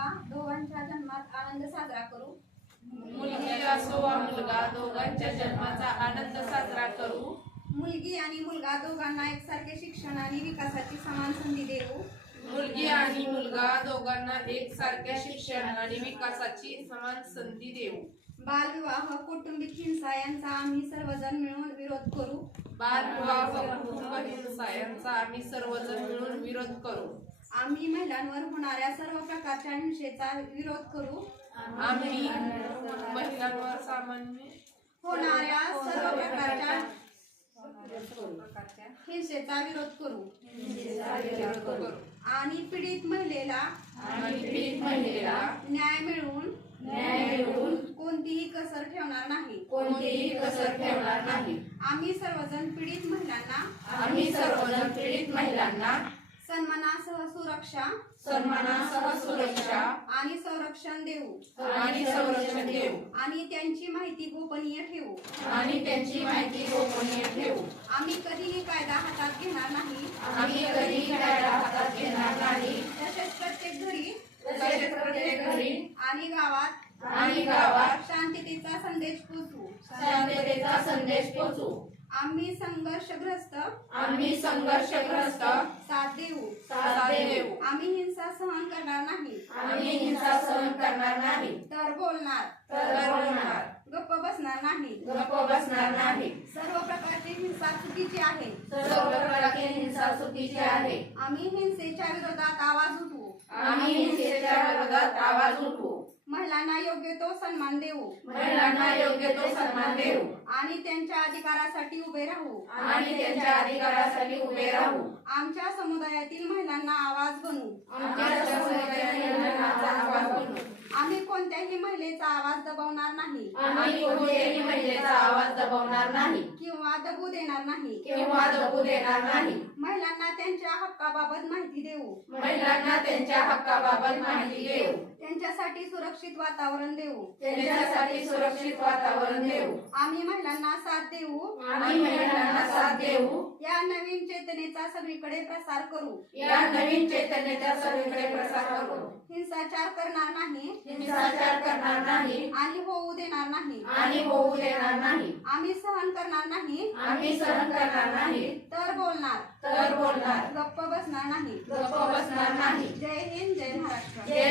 मुलगा दोघांच्या जन्मात आनंद साजरा करू. मुलगी असो वा मुलगा दोघांच्या जन्माचा आनंद साजरा करू. मुलगी आणि मुलगा दोघांना एकसारखे शिक्षण आणि विकासाची समान संधी देऊ. मुलगी आणि मुलगा दोघांना एकसारख्या शिक्षण आणि विकासाची समान संधी देऊ. बालविवाह कौटुंबिक हिंसा यांचा आम्ही सर्वजण मिळून विरोध करू. बालविवाह कुटुंब हिंसा यांचा आम्ही सर्वजण मिळून विरोध करू. आम्ही महिलांवर होणाऱ्या सर्व प्रकारच्या हिंसेचा विरोध करू. आम्ही महिलांवर सामान्य होणाऱ्या सर्व प्रकारच्या हिंसेचा विरोध करू. विरोध करू. आणि पीडित महिलेला आणि पीडित महिलेला न्याय मिळवून न्याय मिळवून कोणतीही कसर ठेवणार नाही. कोणतीही कसर ठेवणार नाही. आम्ही सर्वजण पीडित महिलांना आम्ही सर्वजण पीडित महिलांना सन्मानासह सुरक्षा सन्मानासह सुरक्षा आणि संरक्षण देऊ. आणि संरक्षण देऊ. आणि त्यांची माहिती गोपनीय ठेवू. आणि त्यांची माहिती गोपनीय ठेवू. आम्ही कधीही कायदा हातात घेणार नाही. आम्ही कधीही कायदा हातात घेणार नाही. तसेच प्रत्येक घरी तसेच प्रत्येक घरी आणि गावात आणि गावात शांततेचा संदेश पोचवू शांततेचा संदेश पोचू. आम्ही संघर्षग्रस्त. आम्ही संघर्षग्रस्त. साथ देऊ. साथ देऊ. आम्ही हिंसा सहन करणार नाही. आम्ही हिंसा सहन करणार नाही. तर बोलणार. तर बोलणार. गप्प बसणार नाही. गप्प बसणार नाही. सर्व प्रकारची हिंसा चुकीची आहे. सर्व प्रकारची हिंसा चुकीची आहे. आम्ही हिंसेच्या विरोधात आवाज उठवू. आम्ही हिंसेच्या विरोधात आवाज उठवू. महिलांना योग्य तो सन्मान देऊ. महिलांना योग्य तो सन्मान देऊ आणि त्यांच्या अधिकारासाठी उभे राहू. आणि त्यांच्या अधिकारासाठी उभे राहू. आमच्या समुदायातील महिलांना आवाज बनवू आमच्या समुदायातील महिलांचा आवाज बनू. आम्ही कोणत्याही महिलेचा आवाज दबवणार नाही. आम्ही कोणत्याही महिलेचा आवाज दबवणार नाही. किंवा दबू देणार नाही. किंवा दबू देणार नाही. महिलांना त्यांच्या हक्काबाबत माहिती देऊ. महिलांना त्यांच्या हक्काबाबत माहिती देऊ. त्यांच्यासाठी सुरक्षित वातावरण देऊ. त्यांच्यासाठी सुरक्षित वातावरण देऊ. आम्ही महिलांना साथ देऊ. आम्ही महिलांना साथ देऊ. या नवीन चेतनेचा सगळीकडे प्रसार करू. या नवीन चैतन्याचा सगळीकडे प्रसार करू. हिंसाचार करणार नाही. हिंसाचार नाही. आणि होऊ देणार नाही. आणि होऊ देणार नाही. आम्ही सहन करणार नाही. आम्ही सहन करणार नाही. तर बोलणार. तर बोलणार. गप्प बसणार नाही. गप्प बसणार नाही. जय हिंद जय महाराष्ट्र. जय